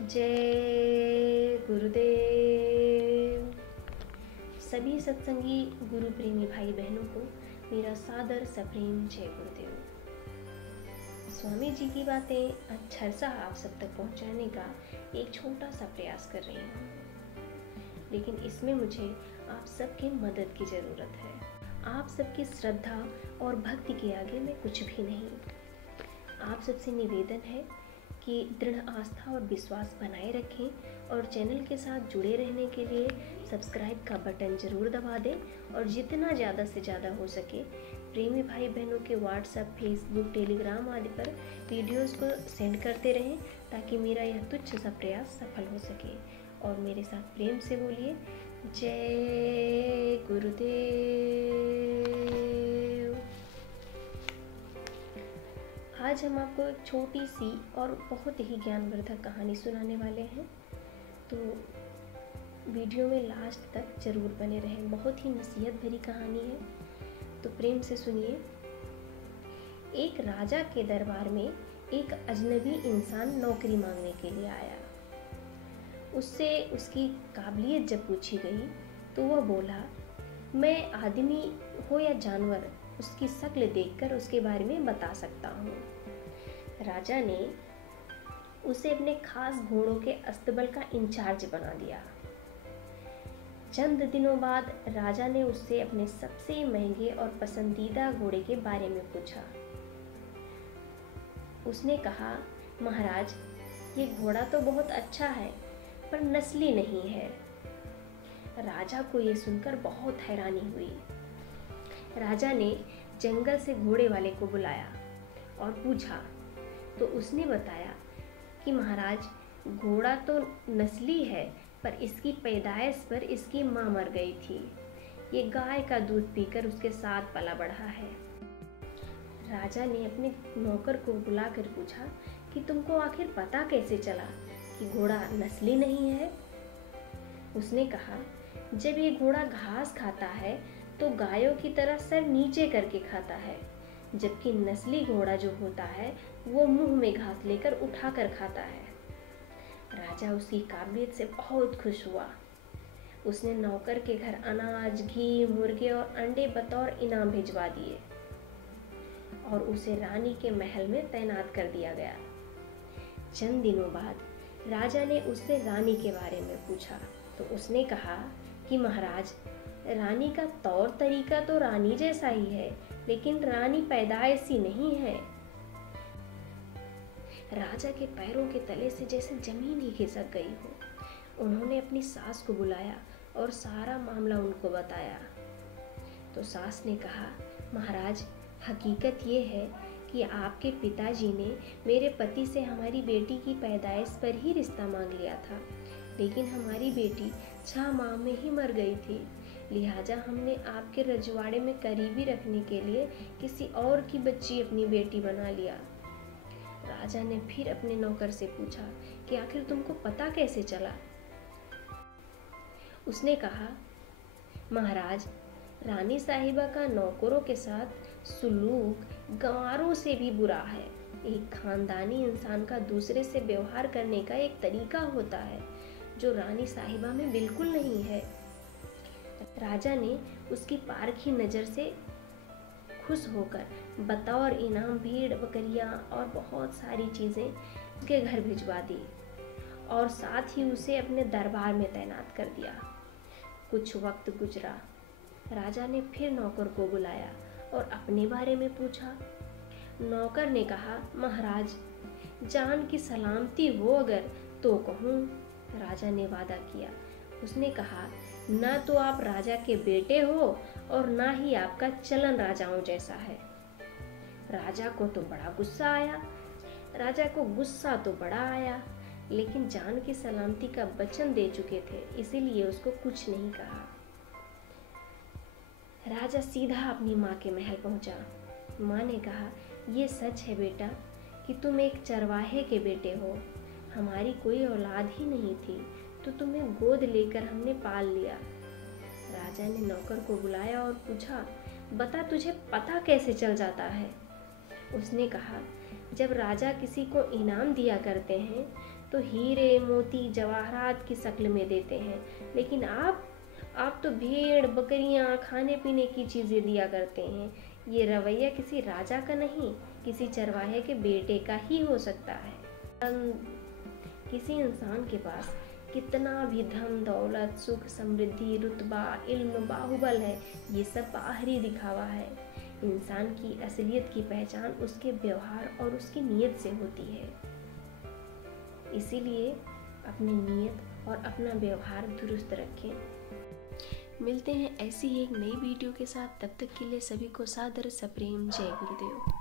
जय गुरुदेव। सभी सत्संगी गुरु प्रेमी भाई बहनों को मेरा सादर सप्रेम जय गुरुदेव। स्वामी जी की बातें अक्षरशः आप सब तक पहुंचाने का एक छोटा सा प्रयास कर रही हूँ, लेकिन इसमें मुझे आप सबकी मदद की ज़रूरत है। आप सबकी श्रद्धा और भक्ति के आगे मैं कुछ भी नहीं। आप सबसे निवेदन है कि दृढ़ आस्था और विश्वास बनाए रखें और चैनल के साथ जुड़े रहने के लिए सब्सक्राइब का बटन ज़रूर दबा दें और जितना ज़्यादा से ज़्यादा हो सके प्रेमी भाई बहनों के व्हाट्सएप, फेसबुक, टेलीग्राम आदि पर वीडियोस को सेंड करते रहें ताकि मेरा यह तुच्छ सा प्रयास सफल हो सके। और मेरे साथ प्रेम से बोलिए जय गुरुदेव। आज हम आपको एक छोटी सी और बहुत ही ज्ञानवर्धक कहानी सुनाने वाले हैं, तो वीडियो में लास्ट तक जरूर बने रहें। बहुत ही नसीहत भरी कहानी है, तो प्रेम से सुनिए। एक राजा के दरबार में एक अजनबी इंसान नौकरी मांगने के लिए आया। उससे उसकी काबिलियत जब पूछी गई तो वह बोला, मैं आदमी हो या जानवर, उसकी शक्ल देखकर उसके बारे में बता सकता हूँ। राजा ने उसे अपने खास घोड़ों के अस्तबल का इंचार्ज बना दिया। चंद दिनों बाद राजा ने उससे अपने सबसे महंगे और पसंदीदा घोड़े के बारे में पूछा। उसने कहा, महाराज, ये घोड़ा तो बहुत अच्छा है पर नस्ली नहीं है। राजा को ये सुनकर बहुत हैरानी हुई। राजा ने जंगल से घोड़े वाले को बुलाया और पूछा, तो उसने बताया कि महाराज, घोड़ा तो नस्ली है पर इसकी पैदाइश पर इसकी माँ मर गई थी। ये गाय का दूध पीकर उसके साथ पला बढ़ा है। राजा ने अपने नौकर को बुलाकर पूछा कि तुमको आखिर पता कैसे चला कि घोड़ा नस्ली नहीं है? उसने कहा, जब ये घोड़ा घास खाता है तो गायों की तरह सर नीचे करके खाता है, जबकि नस्ली घोड़ा जो होता है वो मुंह में घास लेकर उठाकर खाता है। राजा उसकी काबिलियत से बहुत खुश हुआ। उसने नौकर के घर अनाज, घी, मुर्गे और अंडे बतौर इनाम भिजवा दिए और उसे रानी के महल में तैनात कर दिया गया। चंद दिनों बाद राजा ने उससे रानी के बारे में पूछा तो उसने कहा कि महाराज, रानी का तौर तरीका तो रानी जैसा ही है, लेकिन रानी पैदाइशी नहीं है। राजा के पैरों के तले से जैसे जमीन ही खिसक गई हो। उन्होंने अपनी सास को बुलाया और सारा मामला उनको बताया। तो सास ने कहा, महाराज, हकीकत ये है कि आपके पिताजी ने मेरे पति से हमारी बेटी की पैदाइश पर ही रिश्ता मांग लिया था, लेकिन हमारी बेटी 6 माह में ही मर गई थी। लिहाजा हमने आपके रजवाड़े में करीबी रखने के लिए किसी और की बच्ची अपनी बेटी बना लिया। राजा ने फिर अपने नौकर से पूछा कि आखिर तुमको पता कैसे चला? उसने कहा, महाराज, रानी साहिबा का नौकरों के साथ सुलूक गंवारों से भी बुरा है। एक खानदानी इंसान का दूसरे से व्यवहार करने का एक तरीका होता है जो रानी साहिबा में बिल्कुल नहीं है। राजा ने उसकी पारखी नज़र से खुश होकर बतौर इनाम भेड़, बकरियां और बहुत सारी चीज़ें उसके घर भिजवा दी और साथ ही उसे अपने दरबार में तैनात कर दिया। कुछ वक्त गुजरा। राजा ने फिर नौकर को बुलाया और अपने बारे में पूछा। नौकर ने कहा, महाराज, जान की सलामती हो अगर तो कहूँ। राजा ने वादा किया। उसने कहा, ना तो आप राजा के बेटे हो और ना ही आपका चलन राजाओं जैसा है। राजा को तो बड़ा गुस्सा आया, लेकिन जान की सलामती का वचन दे चुके थे, इसीलिए उसको कुछ नहीं कहा। राजा सीधा अपनी माँ के महल पहुंचा। माँ ने कहा, ये सच है बेटा कि तुम एक चरवाहे के बेटे हो। हमारी कोई औलाद ही नहीं थी तो तुम्हें गोद लेकर हमने पाल लिया। राजा ने नौकर को बुलाया और पूछा, बता, तुझे पता कैसे चल जाता है? उसने कहा, जब राजा किसी को इनाम दिया करते हैं तो हीरे मोती जवाहरात की शक्ल में देते हैं, लेकिन आप तो भेड़ बकरियां खाने पीने की चीज़ें दिया करते हैं। ये रवैया किसी राजा का नहीं, किसी चरवाहे के बेटे का ही हो सकता है। किसी इंसान के पास कितना भी धन दौलत सुख समृद्धि रुतबा इल्म बाहुबल है, ये सब बाहरी दिखावा है। इंसान की असलियत की पहचान उसके व्यवहार और उसकी नीयत से होती है। इसीलिए अपनी नीयत और अपना व्यवहार दुरुस्त रखें। मिलते हैं ऐसी ही एक नई वीडियो के साथ, तब तक के लिए सभी को सादर सप्रेम जय गुरुदेव।